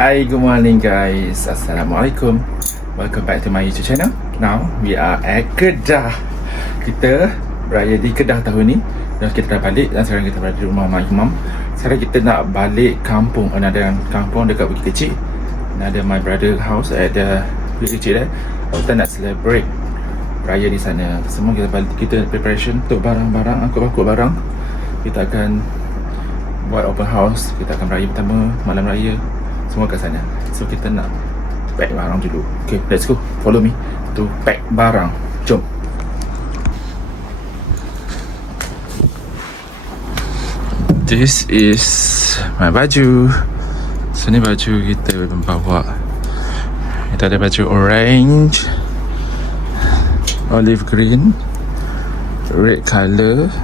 Hi, good morning guys. Assalamualaikum. Welcome back to my YouTube channel. Now we are at Kedah. Kita beraya di Kedah tahun ni. Dan kita dah balik dan sekarang kita berada di rumah Mak Imam. Sekarang kita nak balik kampung. Ada kampung dekat Bukit Kecil. Ada my brother house at the Bukit Kecil Kita nak celebrate raya di sana. Semua kita balik, kita preparation untuk barang-barang, angkut barang. Kita akan buat open house. Kita akan raya pertama, malam raya, semua kat sana. So kita nak pack barang dulu. Okay, let's go. Follow me to pack barang. Jom. This is my baju. So ni baju kita bawa. Kita ada baju orange, olive green, red colour.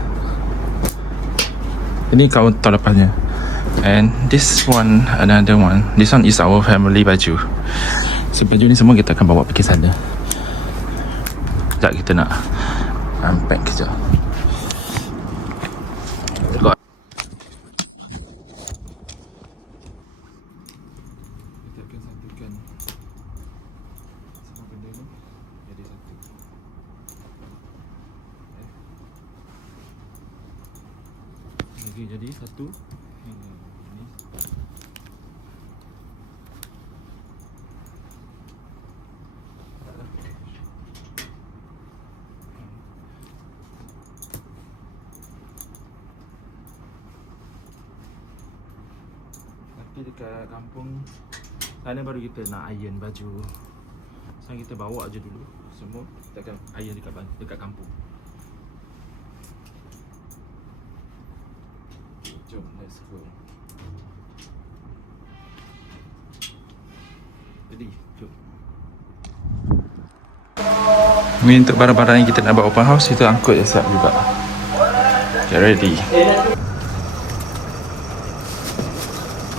Ini kawan tahun lepasnya. And this one, another one. This one is our family baju. So baju ni semua kita akan bawa pergi sana. Sekejap kita nak unpack kejap. Kita akan satukan semua benda ni jadi satu. Lagi jadi satu. Dekat kampung sana baru kita nak iron baju. Sekarang kita bawa aja dulu semua. Kita akan iron dekat kampung. Jom, let's go. Jadi, jom. Ni untuk barang-barang yang kita nak buat open house, kita angkut siap juga. Get ready.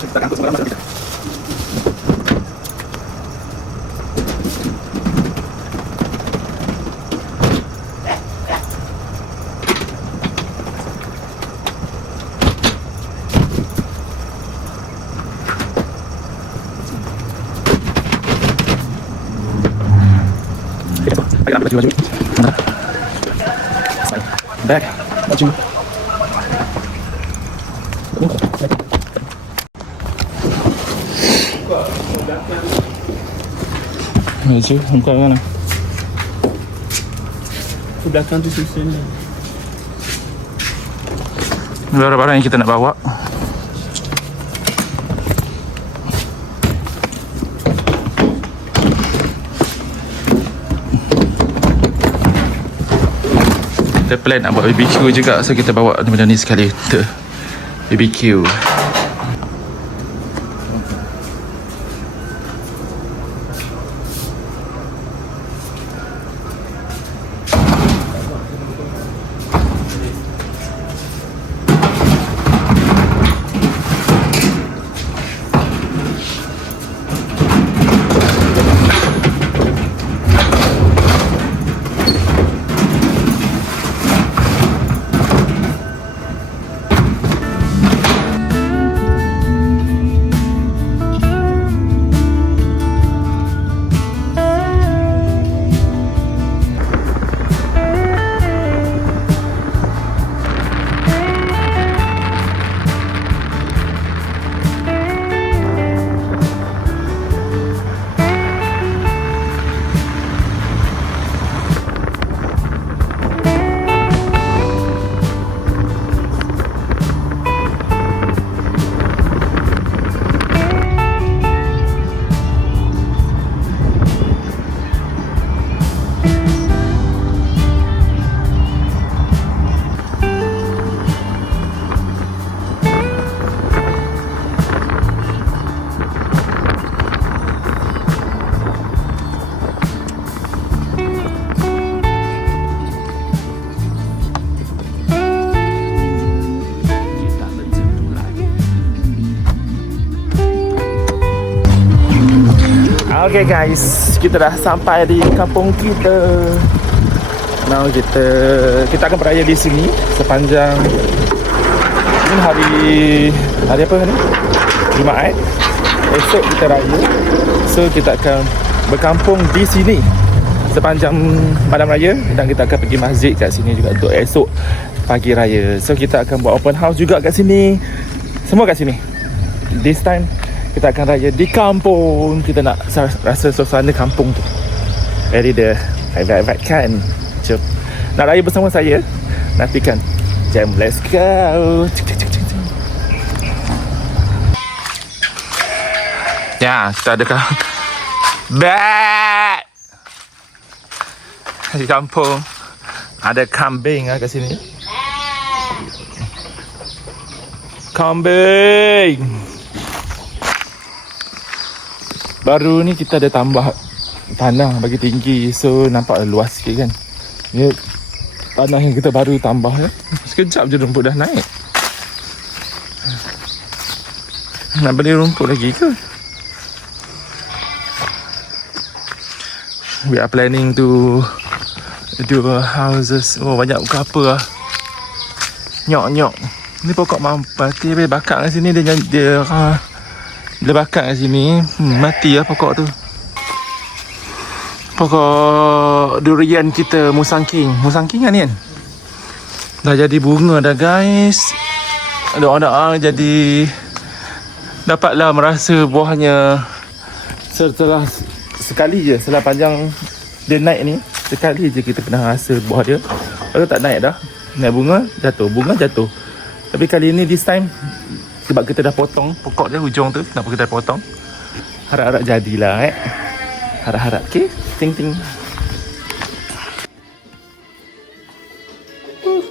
Kita angkut semua barang kita. Baju. Mana? Bag. Baju. Baju, buka mana? Ke belakang tu sisanya. Barang-barang yang kita nak bawa. Kita plan nak buat BBQ juga. So kita bawa benda ni sekali untuk BBQ. Okay guys, kita dah sampai di kampung kita. Now kita akan beraya di sini sepanjang ini hari apa ni? Jumaat. Esok kita raya. So kita akan berkampung di sini sepanjang malam raya, dan kita akan pergi masjid kat sini juga untuk esok pagi raya. So kita akan buat open house juga kat sini. Semua kat sini. This time kita akan raya di kampung. Kita nak rasa suasana kampung tu. Very the vibe kan. Jom. Nak raya bersama saya. Nantikan. Jom, let's go. Ya, kita ada back di kampung. Ada kambing kat sini. Kambing. Baru ni kita ada tambah tanah bagi tinggi. So nampak luas sikit kan. Ni tanah yang kita baru tambah ya. Sekejap je rumput dah naik. Nak beli rumput lagi ke? We are planning to do houses. Oh, banyak kelapa lah. Nyok. Ni pokok mampati. Dia bakar kat sini. Dia bakar kat sini. Mati lah pokok tu. Pokok durian kita, Musang King kan ni kan? Dah jadi bunga dah guys. Doa-doa jadi dapatlah merasa buahnya setelah sekali je. Setelah panjang dia naik ni, sekali je kita pernah rasa buah dia. Lepas tu tak naik dah. Naik bunga jatuh. Tapi kali ni this time, sebab kita dah potong pokok dia hujung tu. Kenapa kita dah potong? Harap-harap jadilah Harap-harap. Okay, ting.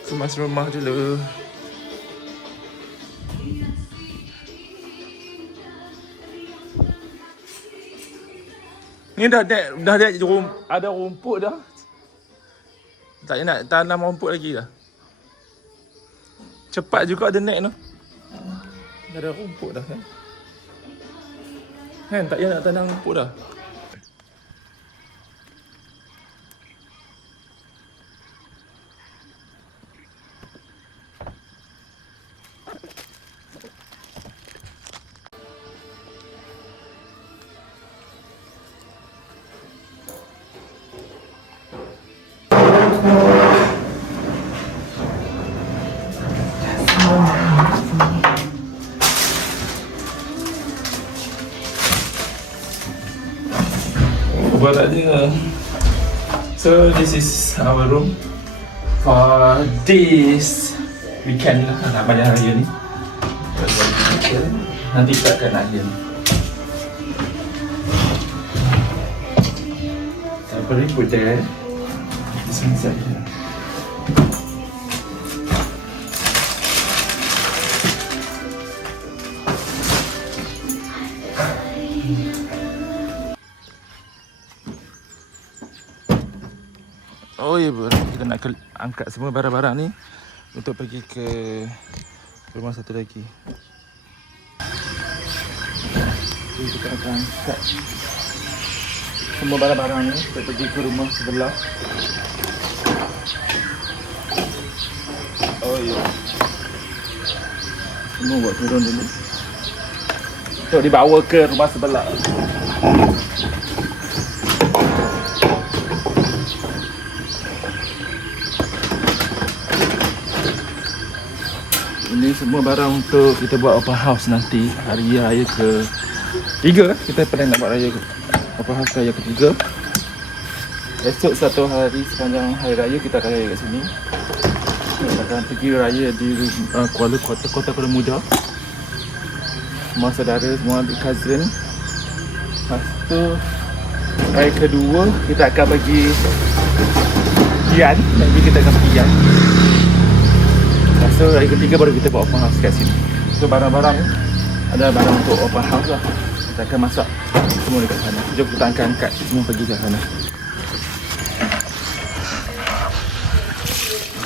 Kemas rumah dulu. Ni dah ada rumput dah. Tak nak tanam rumput lagi dah. Cepat juga ada naik tu. Dah ada rumput dah kan. Kan tak payah nak tanam rumput dah. Berat dia. So this is our room for this weekend lah. Nak banyak raya ni. Nanti kita akan raya ni. Sampai put there. This one inside here. Oh ya, kita nak angkat semua barang-barang ni untuk pergi ke rumah satu lagi. Jadi kita akan angkat semua barang-barang ni untuk pergi ke rumah sebelah. Oh ya, semua buat turun dulu untuk dibawa ke rumah sebelah. Ini semua barang untuk kita buat open house nanti hari raya ke-3. Kita plan nak buat raya open house raya ke-3. Esok satu hari sepanjang hari raya kita akan raya kat sini. Kita akan pergi raya di Kota Kuala Muda. Semua saudara, semua adik cousin. Lepas tu raya kedua kita akan pergi Gian. Nanti kita akan pergi Gian. So hari ketiga baru kita buat open house kat sini. So barang-barang ada barang untuk open house lah. Kita akan masak semua dekat sana. Jom kita angkat semua pergi kat sana.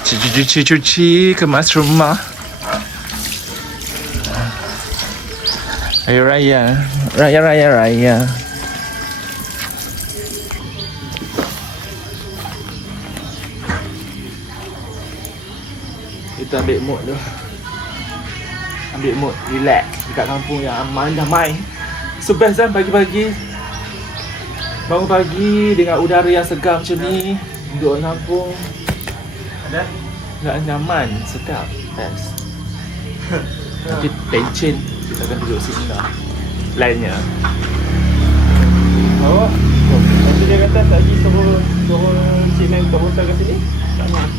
Cuci kemas rumah. Raya. Kita ambil mood tu. ambil mood relax dekat kampung yang aman damai. So best kan pagi-pagi bangun pagi dengan udara yang segar macam ni, duduk dalam kampung ada nak nyaman, sedap, best. Nanti pencen kita akan duduk sini lah lainnya. Oh, nanti dia kata tadi suruh Cik Meng buka hotel kat sini. Tak nak.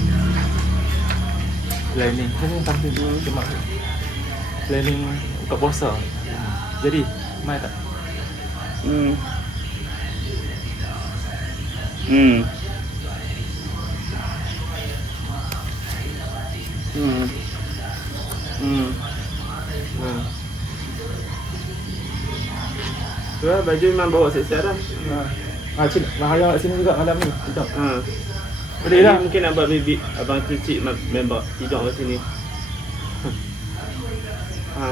Planning kan yang tampil dulu cuma planning buka puasa. Jadi mai tak? Hmm. Tu lah, baju memang bawa siap-siap dah. Cik, bahaya kat sini juga malam ni. Sekejap. Boleh lah. Mungkin nak buat baby abang cik member tidur kat sini. Dah.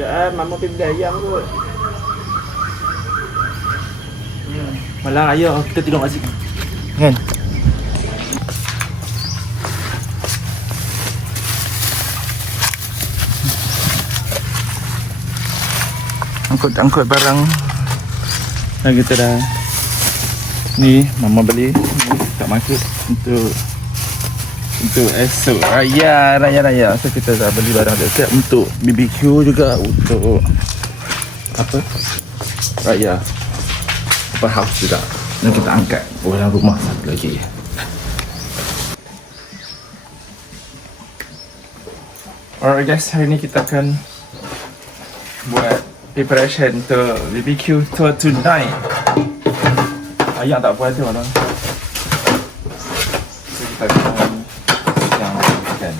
Dah, mama pergi beli ayam kot. Malam ayah kita tidur kat sini. Kan? Angkut barang. Nah, kita dah ni mama beli ni kat market untuk esok raya. So kita dah beli barang dekat untuk BBQ juga, untuk apa? Raya. Apa house juga. Dan kita angkat orang rumah satu lagi. Alright guys, hari ni kita akan buat preparation untuk BBQ tour tonight. Ayah tak puas tu orang. So kita akan yang ikan.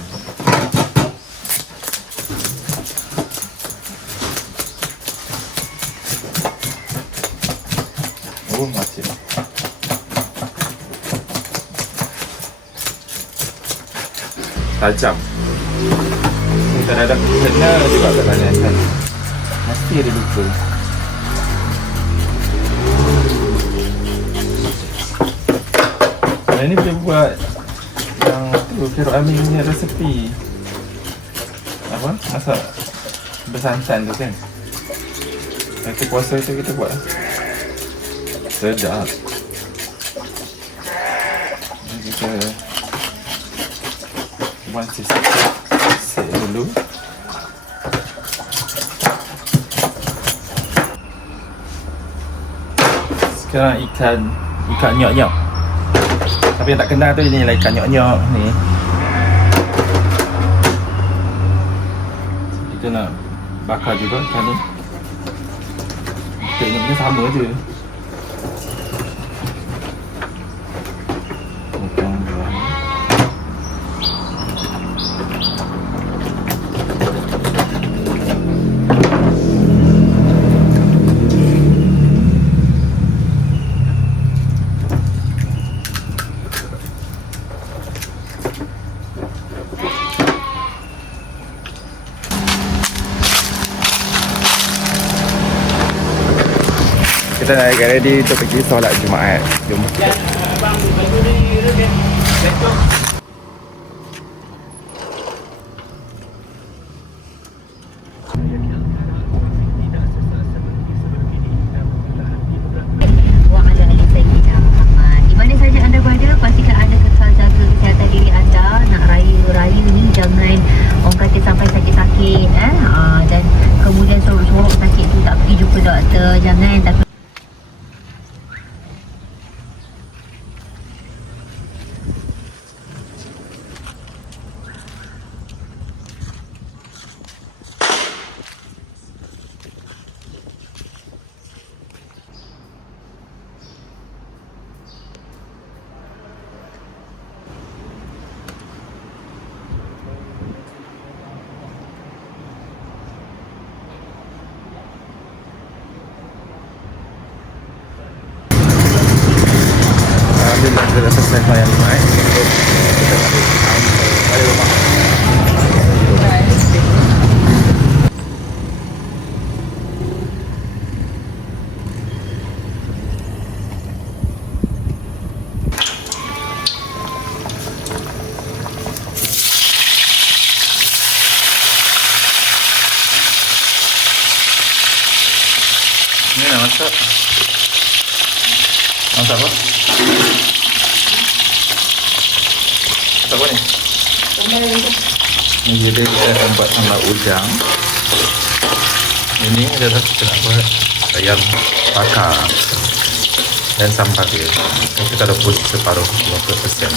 Oh macam tajam. Kita ada kena juga katanya kan. Mesti ada lupa. Yang ni boleh buat yang tu Carrot Amin punya resepi. Apa? Masak bersantan tu kan. Nanti puasa tu kita buat. Sedap. Ini kita buat sisik dulu. Sekarang ikan nyok-nyok. Tapi yang tak kenal tu ni lah ikan nyok-nyok ni. Kita nak bakar juga ikan ni. Tekniknya sama je. Potong buah ni. Kita nak get ready untuk pergi solat Jumaat. Jom. Abang baju ni ready. Let's Wa ala ali sayyidina Muhammad. Di mana saja anda berada, pastikan anda kekal jaga kesihatan diri anda. Nak raya ni jangan orang kata sampai sakit-sakit dan kemudian sorok-sorok sakit tu tak pergi jumpa doktor. Jangan, tapi Alhamdulillah kita dah selesai sembahyang Jumaat. Kita balik rumah. nak masak? Masak apa? Masak apa ni? Ni jadi kita akan buat sambal udang. Ini adalah kita nak buat ayam bakar dan sambal dia. Kita rebus separuh 50%.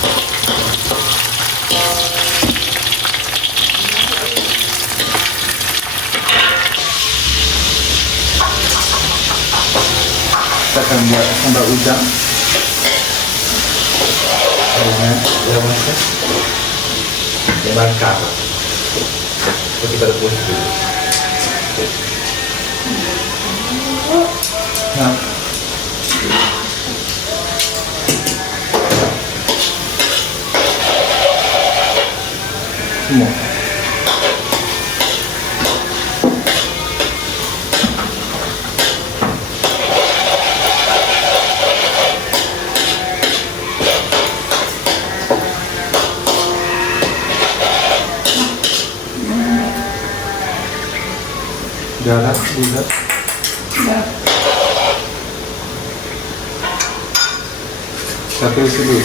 Kita akan buat sambal udang dengan ayam masak yang bakar. So, kita rebus dulu. Nah. Semua. Jalan lihat. Satu dulu.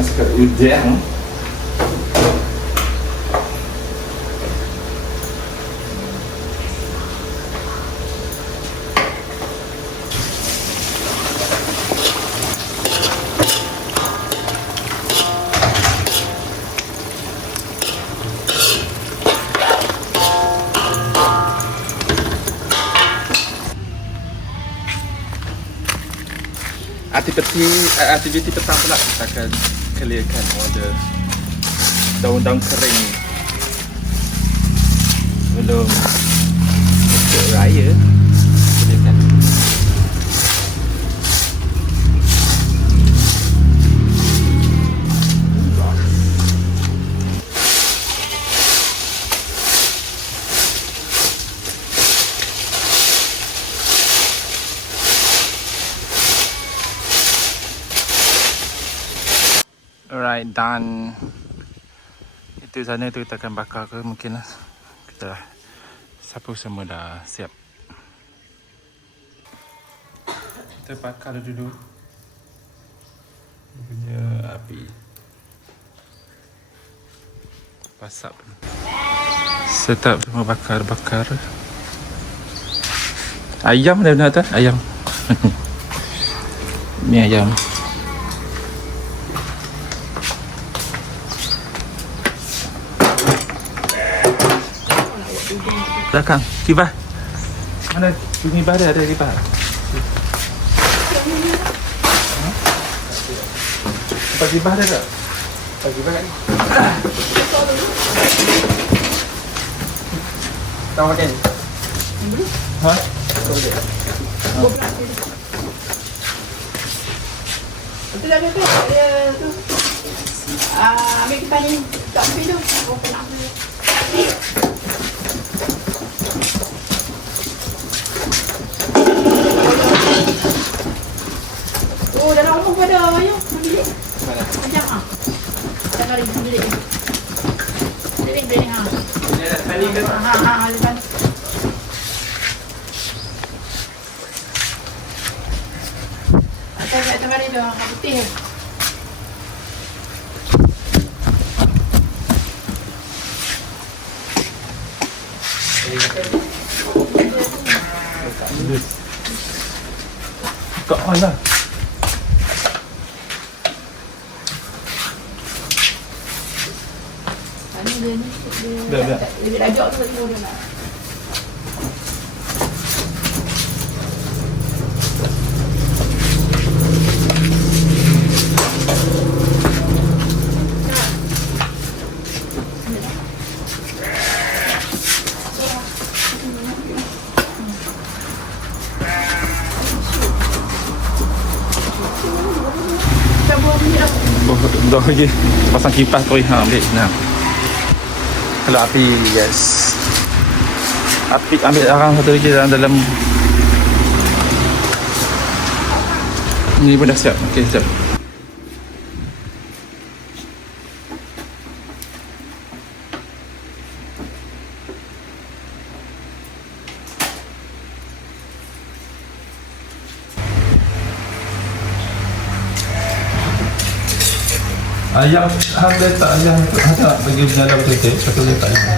Masuk ke udang. Aktiviti petang pula kita akan clearkan all the daun-daun kering ni sebelum untuk raya. Clearkan. Alright, done. Itu sana tu kita akan bakar ke mungkin lah. Kita sapu semua dah siap. Kita bakar dulu. Punya api. Pasap. Setup semua bakar. Ayam dah benar tak? Ayam. Ni ayam. Belakang, kibah. Mana bunyi bar dia? Ada kibah. Apa kibah dia tak? Apa kibah kan? Tahu makan ni? Ha? Tahu dia. Betul dah tu. Dia tu. Ambil kipas ni. Tak ambil tu. Aku nak ambil. Oh, dalam rumah pun ada. Ayo, ambil. Macam Dah kali ambil. Beli ha. Dia tadi ke? Ha, depan. Atas kali tu, putih. Buka on lah. Mana dia ni? Dah. Dia rajak tu dia nak. Dah lagi pasang kipas tu ambil nah. Kalau api yes. Api ambil arang satu lagi dalam ni pun dah siap. Okey, siap. Ayam hang letak ayam tak bagi berjalan betul-betul. Satu letak ayam.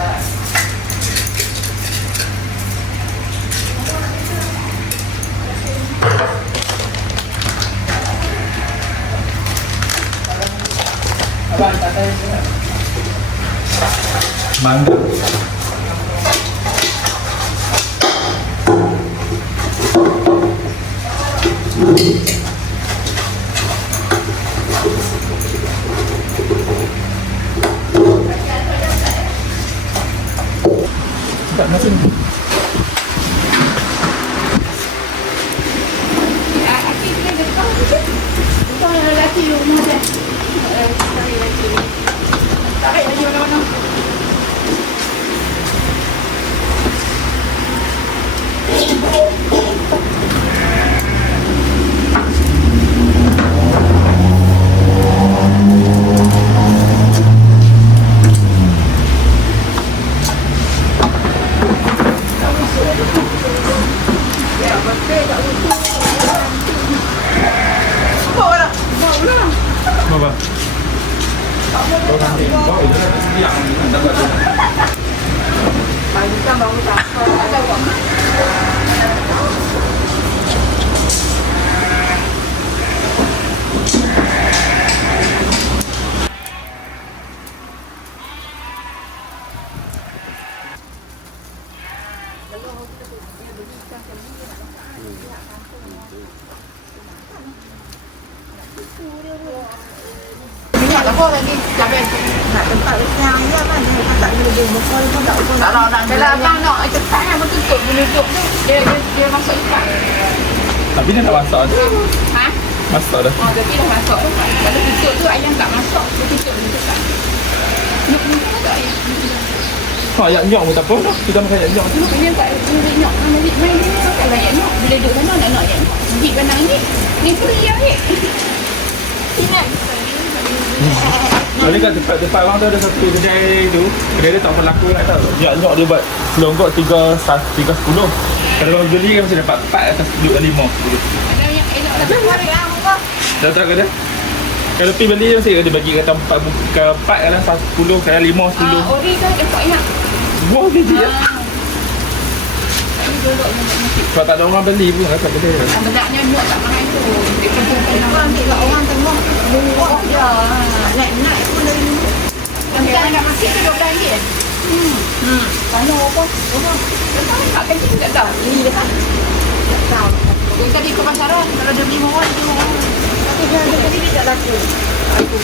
Mangga. Tak nasi ni. Bukan lelaki rumah dia. Tarik lagi mana-mana. Apa? Orang ni bawa je lah siang ni kan dapat tu. Bukan baru tak. Ada buat. Minyak apa lagi? Cabai. Nak tempat yang dia kan dia tak boleh bokol pun tak apa. Kalau abang nak cepat kan tutup menuduk tu dia masuk ikan. Tapi dia dah masak tu. Ha? Masak dah. Oh, tapi dah masuk. Kalau tutup tu ayam tak masuk, dia tutup dia tak. Nuk tak ayam. Ha, ayam nyok pun tak apa dah. Kita makan ayam nyok tu. Dia tak boleh nyok. Main dia kalau ayam nyok bila duduk sana nak ayam nyok. Gigit pandang ni free yang ni. Sinan. Jadi kat tempat abang tu ada satu kedai tu. Kedai dia tak berlaku nak tahu. Ayam nyok dia buat selonggok 3.10. Kalau orang beli kan mesti dapat 4 atas 5. Ada yang elok lah. Ada yang apa? Dah tak ada? Kalau pergi beli mesti dia bagi kata 4 kalau 10 kalau 5 10. Ori tu dapat yang. Wah biji ya. Ini duduk dengan Sebab tak ada orang beli pun kat kedai. bedaknya nyok tak mahal tu. Dia kumpulkan orang tengok orang tengok buah dia. Naik pun dari ni. Yang nak masih tu RM12. Kalau apa? Tak kecil pun tak tahu. Ini dia tak. Tak tahu. Dia tadi ke pasaran kalau dia beli mawar dia tengok orang. Tapi dia tadi dia tak laku. Aku.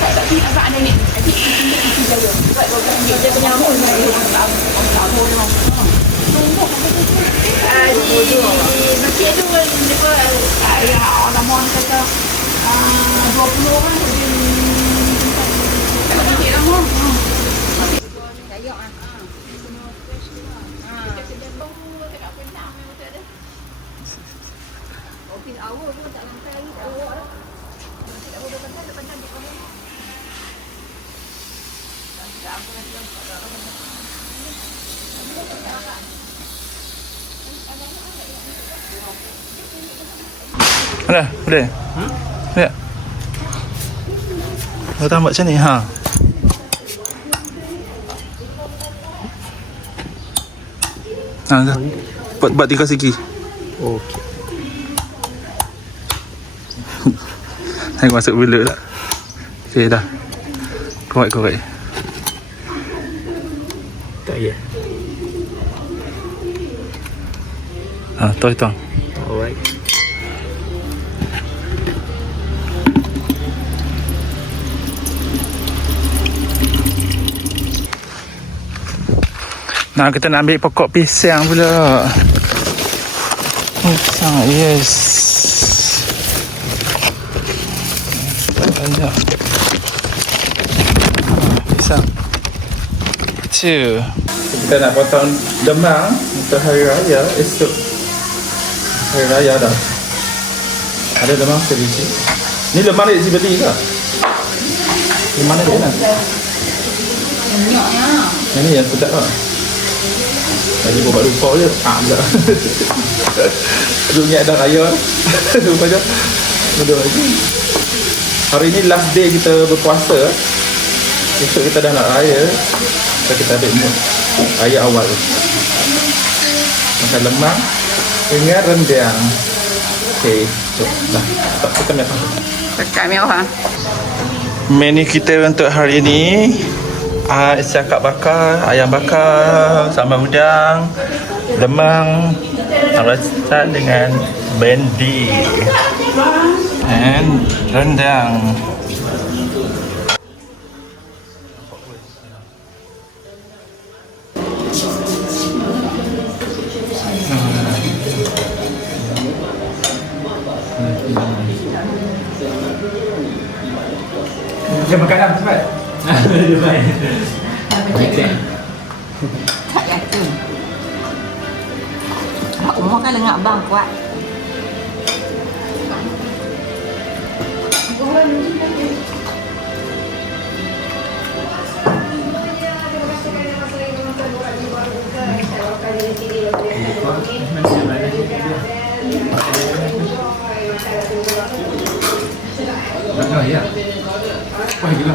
Tak tak sini agak ada ni. Adik ini jaya. Sebab dia punya amun tak tahu memang. Di masjid tu dia orang mohon kata 20 orang dia orang mohon. Saya Ofis awal tu tak sampai lagi tak awak dah. Masih tak boleh pasal depan dia orang. Tak apa Ada, boleh? Ya. Kau tak buat macam ni, ha? Ha, dah. Buat 3 segi. Okey. Saya masuk bila tak. Okay dah. Korek. Tak ya. Tuang. Alright. Nah, kita nak ambil pokok pisang pula. Pisang, yes. Banyak. Pisang. Kita nak potong demang untuk hari raya esok. Hari raya dah. Ada demang sebiji. Ni lemang ni beli ke? Di mana dia nak? Banyaknya. Yang ni yang sedap lah. Tadi buat lupa je. Sekejap. Dunia dah raya. Lupa je. Bodoh lagi. Hari ni last day kita berpuasa. Esok kita dah nak raya. Kita ambil mood raya awal. Makan lemang dengan rendang. Okay. Jom. Dah. Tak kita ambil apa? Dekat merah. Menu kita untuk hari ini istiakak bakar, ayam bakar, sambal udang, lemang, alasan dengan bendi and rendang. Jom makan dah, cepat. Tak yakin. Umur kan lengak bang kuat. Ya. Wah, gila.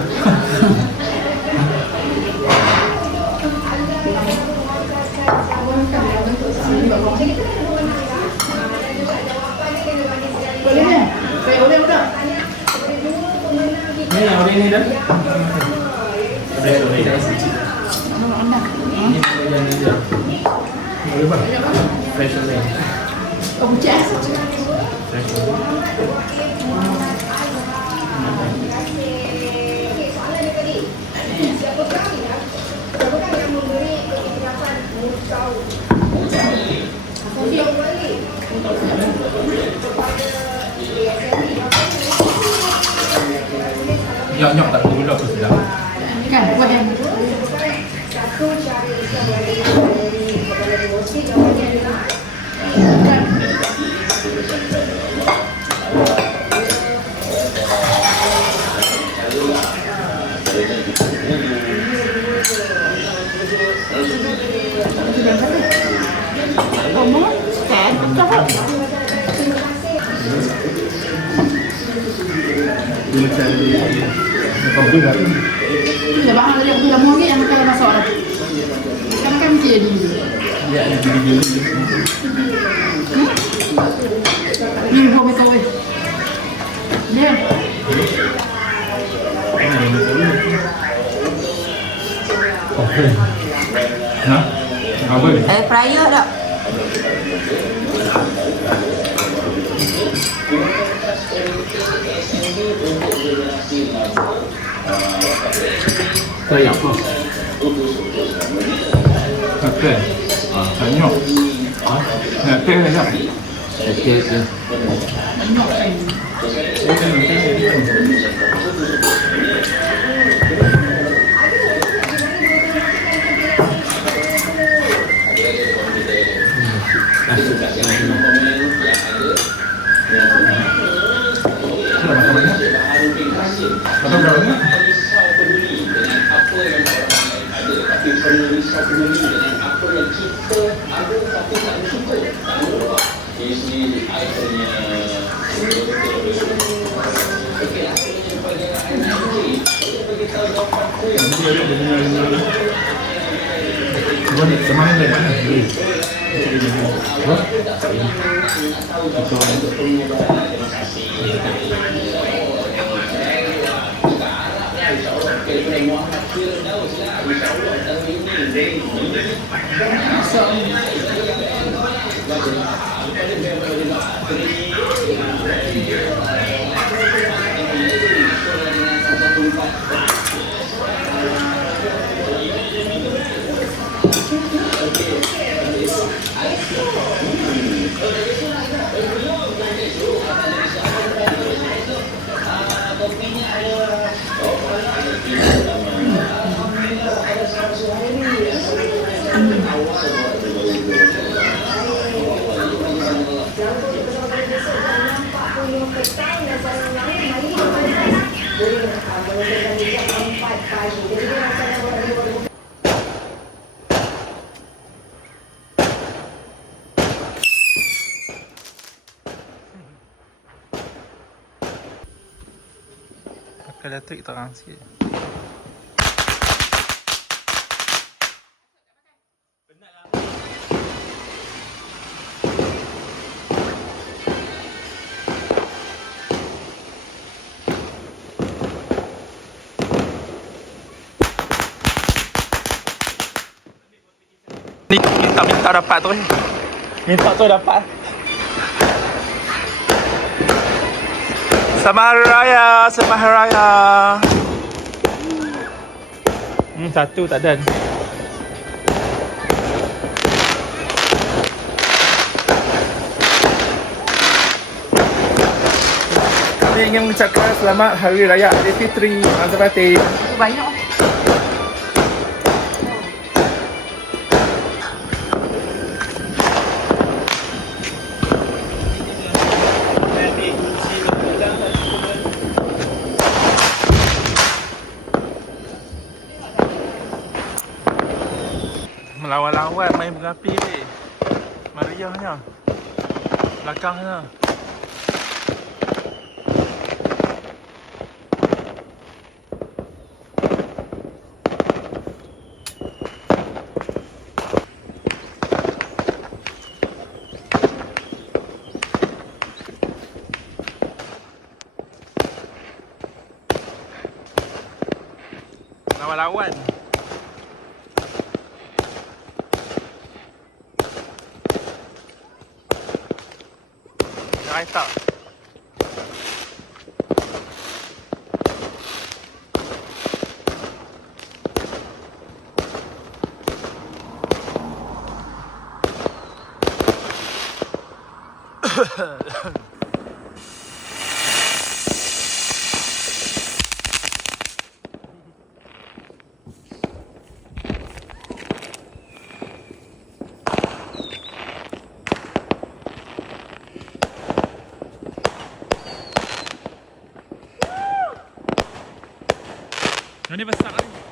Boleh kan? Saya boleh tak? Ni yang orang ni dah. Boleh bang. Fresh ni. Oh, jazz. Nyok tak tahu dah apa sedap. Kan, buat yang Bila bang ada bila mau ni yang makan masuk dah. Kan kan jadi. Ya, gini. Ni buat macam ni. Ni. Ha? Apa? Fryer tak? Saya apa? Okey. Tanya. Okey dah. Okey. Semangat mana? Elektrik terang sikit. Ni minta dapat tu. Minta tu dapat. Selamat Hari Raya, Selamat Hari Raya. Satu tak ada. Kami ingin mengucapkan Selamat Hari Raya Aidilfitri. Mazal batin. Banyak. Melawan-lawan main berapi ni. Meriahnya. Belakangnya. Lawan-lawan. Right up. Ini besar ni.